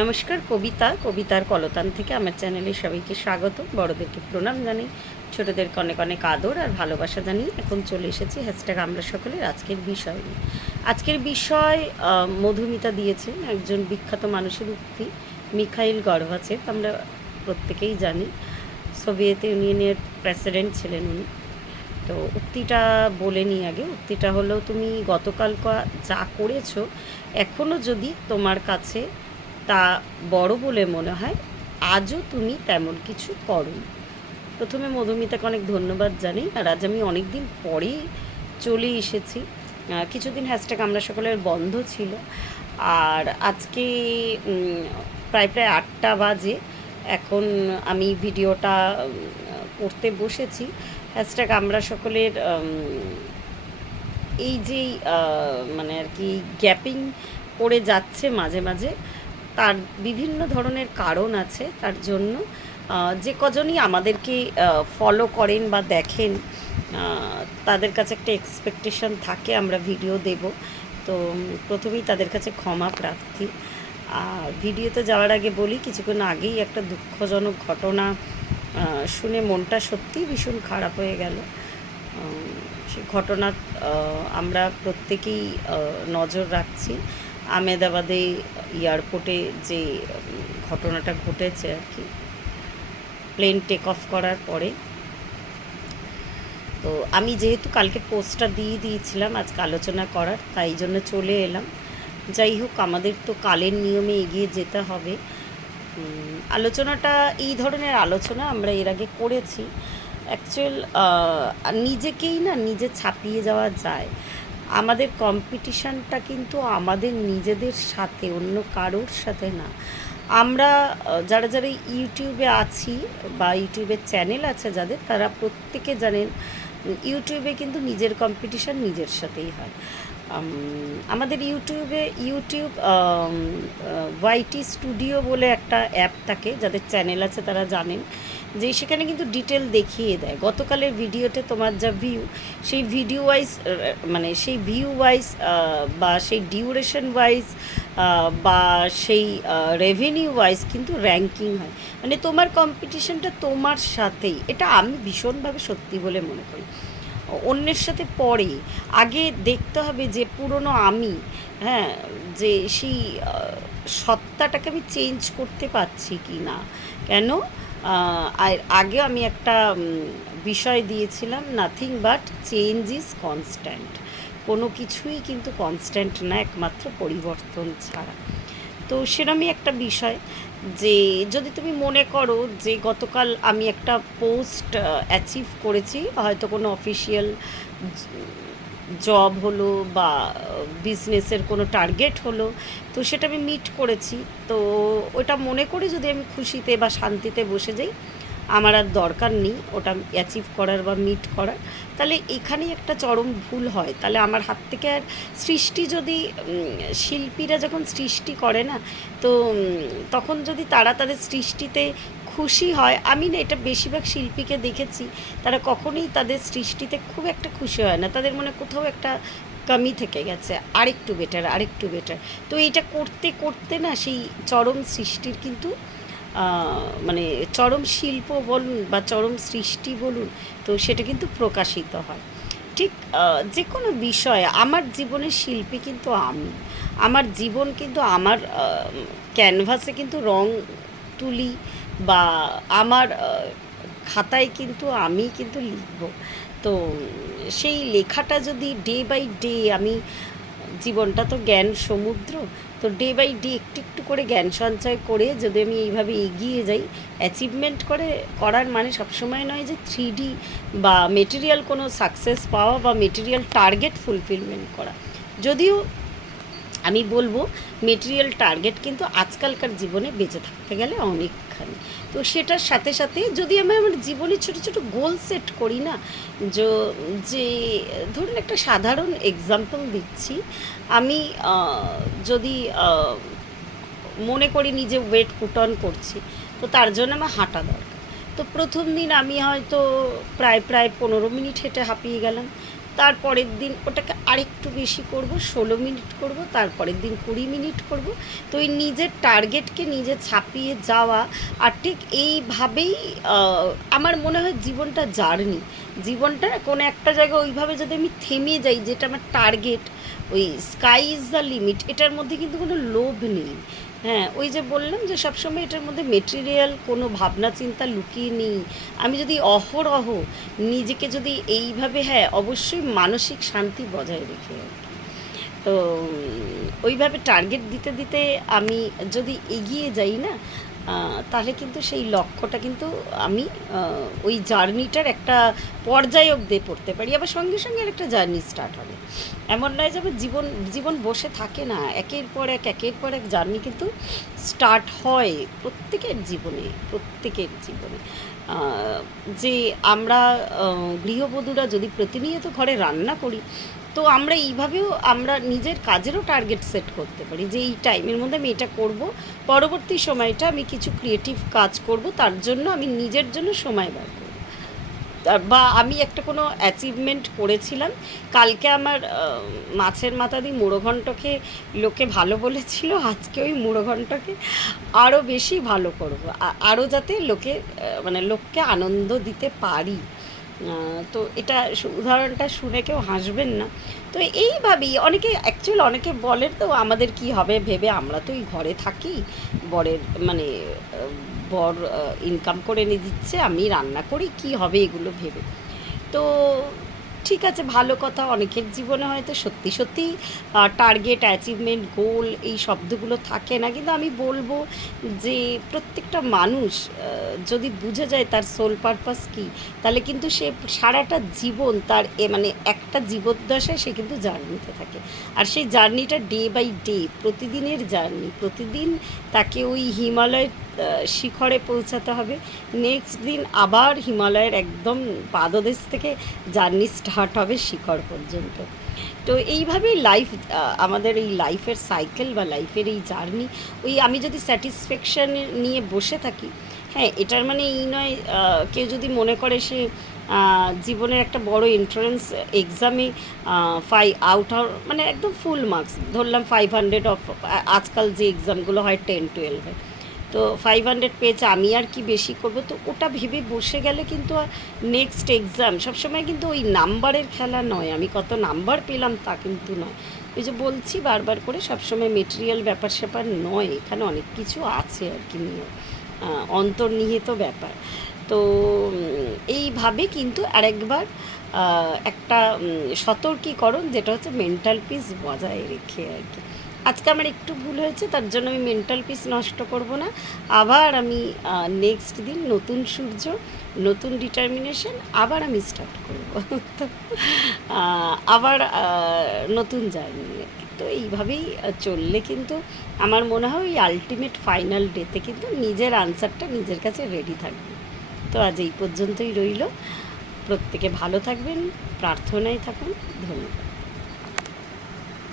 নমস্কার। কবিতার কলতান থেকে আমার চ্যানেলে সবাইকে স্বাগত। বড়দেরকে প্রণাম জানাই, ছোটদেরকে অনেক অনেক আদর আর ভালোবাসা জানিয়ে এখন চলে এসেছি হ্যাশট্যাগ আমরা সকলের আজকের বিষয় নিয়ে। আজকের বিষয় মধুমিতা দিয়েছে একজন বিখ্যাত মানুষের উক্তি, মিখাইল গর্বাচেভ। আমরা প্রত্যেকেই জানি সোভিয়েত ইউনিয়নের প্রেসিডেন্ট ছিলেন উনি। তো উক্তিটা বলে নিই আগে। উক্তিটা হলো, তুমি গতকাল যা করেছো এখনও যদি তোমার কাছে তা বড় বলে মনে হয়, আজও তুমি তেমন কিছু করো। প্রথমে মধুমিতাকে অনেক ধন্যবাদ জানাই। আর আজ আমি অনেক দিন পরেই চলে এসেছি। কিছুদিন হ্যাশট্যাগ আমরা সকলের বন্ধ ছিল, আর আজকে প্রায় 8টা বাজে এখন আমি ভিডিওটা করতে বসেছি। হ্যাশট্যাগ আমরা সকলের এই যেই মানে আর কি গ্যাপিং পড়ে যাচ্ছে মাঝে মাঝে, তার বিভিন্ন ধরনের কারণ আছে। তার জন্য যে কজনই আমাদেরকে ফলো করেন বা দেখেন, তাদের কাছে একটা এক্সপেকটেশন থাকে আমরা ভিডিও দেব। তো প্রথমেই তাদের কাছে ক্ষমা প্রার্থী। আর ভিডিওতে যাওয়ার আগে বলি, কিছুক্ষণ আগেই একটা দুঃখজনক ঘটনা শুনে মনটা সত্যিই ভীষণ খারাপ হয়ে গেল। সেই ঘটনা আমরা প্রত্যেকেই নজর রাখছি। আহমেদাবাদে এয়ারপোর্টে যে ঘটনাটা ঘটেছে আর কি, প্লেন টেক অফ করার পরে। তো আমি যেহেতু কালকে পোস্টটা দিয়েছিলাম আজকে আলোচনা করার, তাই জন্য চলে এলাম। যাই হোক, আমাদের তো কালের নিয়মে এগিয়ে যেতে হবে। আলোচনাটা এই ধরনের আলোচনা আমরা এর আগে করেছি। অ্যাকচুয়াল নিজেকেই নিজে ছাপিয়ে যাওয়া যায়। আমাদের কম্পিটিশানটা কিন্তু আমাদের নিজেদের সাথে, অন্য কারোর সাথে না। আমরা যারা যারা ইউটিউবে আছি বা ইউটিউবের চ্যানেল আছে যাদের, তারা প্রত্যেকে জানেন ইউটিউবে কিন্তু নিজের কম্পিটিশান নিজের সাথেই হয়। আমাদের ইউটিউব ওয়াইটি স্টুডিও বলে একটা অ্যাপ থাকে, যাদের চ্যানেল আছে তারা জানেন যে সেখানে কিন্তু ডিটেল দেখিয়ে দেয় গতকালের ভিডিওতে তোমার যা ভিউ, সেই ভিডিও ওয়াইজ মানে সেই ভিউ ওয়াইজ বা সেই ডিউরেশন ওয়াইজ বা সেই রেভিনিউ ওয়াইজ কিন্তু র্যাঙ্কিং হয়। মানে তোমার কম্পিটিশনটা তোমার সাথেই, এটা আমি ভীষণভাবে সত্যি বলে মনে করি। অন্যের সাথে পরে আগে দেখতে হবে যে পুরনো আমি, হ্যাঁ, যে সেই সত্তাটাকে আমি চেঞ্জ করতে পারছি কি না। কেন আর আগে আমি একটা বিষয় দিয়েছিলাম, nothing but change is constant. কোনো কিছুই কিন্তু কনস্ট্যান্ট না, একমাত্র পরিবর্তন ছাড়া। তো সেরকমই একটা বিষয় যে যদি তুমি মনে করো যে গতকাল আমি একটা পোস্ট অ্যাচিভ করেছি, হয়তো কোনো অফিসিয়াল জব হলো বা বিজনেসের কোনো টার্গেট হলো, তো সেটা আমি মিট করেছি, তো ওটা মনে করে যদি আমি খুশিতে বা শান্তিতে বসে যাই, আমার আর দরকার নেই ওটা অ্যাচিভ করার বা মিট করার। তাহলে এখানেই একটা চরম ভুল হয়। তাহলে আমার হাত থেকে আর সৃষ্টি, যদি শিল্পীরা যখন সৃষ্টি করে না, তো তখন যদি তারা তাদের সৃষ্টিতে খুশি হয়, আমি না এটা বেশিরভাগ শিল্পীকে দেখেছি, তারা কখনোই তাদের সৃষ্টিতে খুব একটা খুশি হয় না। তাদের মনে কোথাও একটা কমি থেকে গেছে, আরেকটু বেটার। তো এইটা করতে করতে না সেই চরম সৃষ্টির কিন্তু মানে চরম শিল্প বলুন বা চরম সৃষ্টি বলুন, তো সেটা কিন্তু প্রকাশিত হয়। ঠিক যে কোনো বিষয়, আমার জীবনের শিল্পী কিন্তু আমি। আমার জীবন কিন্তু আমার ক্যানভাসে কিন্তু রং তুলি বা আমার খাতায় কিন্তু আমি কিন্তু লিখব। তো সেই লেখাটা যদি ডে বাই ডে আমি, জীবনটা তো জ্ঞান সমুদ্র, তো ডে বাই ডে একটু একটু করে জ্ঞান সঞ্চয় করে যদি আমি এইভাবে এগিয়ে যাই, অ্যাচিভমেন্ট করার মানে সবসময় নয় যে 3D বা মেটেরিয়াল কোনো সাকসেস পাওয়া বা মেটেরিয়াল টার্গেট ফুলফিলমেন্ট করা। যদিও আমি বলবো মেটেরিয়াল টার্গেট কিন্তু আজকালকার জীবনে বেঁচে থাকতে গেলে অনেকখানি। তো সেটার সাথে সাথে যদি আমি আমার জীবনে ছোটো ছোটো গোল সেট করি না, যে ধরুন একটা সাধারণ এক্সাম্পল দিচ্ছি, আমি যদি মনে করি নিজে ওয়েট পুট অন করছি, তো তার জন্য আমার হাঁটা দরকার। তো প্রথম দিন আমি হয়তো প্রায় 15 মিনিট হেঁটে হাঁপিয়ে গেলাম। তারপরের দিন ওটাকে আরেকটু বেশি করব, 16 মিনিট করব, তারপরের দিন 20 মিনিট করব। তো এই নিজের টার্গেটকে নিজে ছাপিয়ে যাওয়া, আর ঠিক এইভাবেই আমার মনে হয় জীবনটা জার্নি। জীবনটা কোনো একটা জায়গায় ওইভাবে যদি আমি থেমে যাই, যেটা আমার টার্গেট, ওই স্কাই ইজ দ্য লিমিট, এটার মধ্যে কিন্তু কোনো লোভ নেই। হ্যাঁ, ওই যে বললাম যে সবসময় এটার মধ্যে মেটেরিয়াল কোনো ভাবনা চিন্তা লুকিয়ে নেই। আমি যদি অহরহ নিজেকে যদি এইভাবে, হ্যাঁ অবশ্যই মানসিক শান্তি বজায় রেখে আর কি। তো ওইভাবে টার্গেট দিতে দিতে আমি যদি এগিয়ে যাই না, তাহলে কিন্তু সেই লক্ষ্যটা কিন্তু আমি ওই জার্নিটার একটা পর্যায় অবধি পড়তে পারি, আবার সঙ্গে সঙ্গে আর একটা জার্নি স্টার্ট হবে। এমন নয় যে জীবন জীবন বসে থাকে না, একের পর এক একের পর এক জার্নি কিন্তু স্টার্ট হয় প্রত্যেকের জীবনে, প্রত্যেকের জীবনে। যে আমরা গৃহবধূরা যদি প্রতিনিয়ত ঘরে রান্না করি, তো আমরা এইভাবেও আমরা নিজের কাজেরও টার্গেট সেট করতে পারি যে এই টাইমের মধ্যে আমি এটা করব, পরবর্তী সময়টা আমি কিছু ক্রিয়েটিভ কাজ করব, তার জন্য আমি নিজের জন্য সময় বার করব। বা আমি একটা কোনো অ্যাচিভমেন্ট করেছিলাম, কালকে আমার মাছের মাথা দিয়ে মুড়ো ঘন্ট খেয়ে লোকে ভালো বলেছিল, আজকে ওই মুড়ো ঘন্টকে আরও বেশি ভালো করব, আরও যাতে লোকে মানে লোককে আনন্দ দিতে পারি। তো এটা উদাহরণটা শুনে কেউ হাসবেন না। তো এইভাবেই অনেকে অ্যাকচুয়ালি অনেকে বলেন তো আমাদের কি হবে ভেবে, আমরা তো এই ঘরে থাকি, বরের মানে বর ইনকাম করে এনে দিচ্ছে, আমি রান্না করি, কি হবে এগুলো ভেবে। তো ঠিক আছে, ভালো কথা, অনেকের জীবনে হয়তো সত্যি সত্যি টার্গেট, অ্যাচিভমেন্ট, গোল এই শব্দগুলো থাকে না, কিন্তু আমি বলবো যে প্রত্যেকটা মানুষ যদি বুঝে যায় তার সোল পারপাস কী, তাহলে কিন্তু সে সারাটা জীবন তার মানে একটা জীবদ্দশায় সে কিন্তু জার্নিতে থাকে। আর সেই জার্নিটা ডে বাই ডে, প্রতিদিনের জার্নি, প্রতিদিন তাকে ওই হিমালয়ের শিখরে পৌঁছাতে হবে, নেক্সট দিন আবার হিমালয়ের একদম পাদদেশ থেকে জার্নি স্টার্ট হবে শিখর পর্যন্ত। তো এইভাবেই লাইফ, আমাদের এই লাইফের সাইকেল বা লাইফের এই জার্নি, ওই আমি যদি স্যাটিসফ্যাকশান নিয়ে বসে থাকি, হ্যাঁ এটার মানে এই নয় কেউ যদি মনে করে সে জীবনের একটা বড় এন্ট্রান্স এক্সামে আউট মানে একদম ফুল মার্কস ধরলাম 500 অফ, আজকাল যে এক্সামগুলো হয় 10-12, তো 500 পেয়েছে, আমি আর কি বেশি করব, তো ওটা ভেবে বসে গেলে কিন্তু নেক্সট এক্সাম সবসময় কিন্তু ওই নাম্বারের খেলা নয়, আমি কত নাম্বার পেলাম তা কিন্তু নয়। ওই যে বলছি বারবার করে, সবসময় মেটেরিয়াল ব্যাপার স্যাপার নয়, এখানে অনেক কিছু আছে আর কি নিয়ে অন্তর্নিহিত ব্যাপার। তো এইভাবে কিন্তু আরেকবার একটা সতর্কীকরণ, যেটা হচ্ছে মেন্টাল পিস বজায় রেখে আর কি। আজকে আমার একটু ভুল হয়েছে, তার জন্য আমি মেন্টাল পিস নষ্ট করব না, আবার আমি নেক্সট দিন নতুন সূর্য, নতুন ডিটারমিনেশন, আবার আমি স্টার্ট করব। তো আবার নতুন জার্নি আর কি। তো এইভাবেই চললে কিন্তু আমার মনে হয় ওই আলটিমেট ফাইনাল ডেতে কিন্তু নিজের আনসারটা নিজের কাছে রেডি থাকবে। তো আজ এই পর্যন্তই রইল, প্রত্যেকে ভালো থাকবেন, প্রার্থনায় থাকুন, ধন্যবাদ।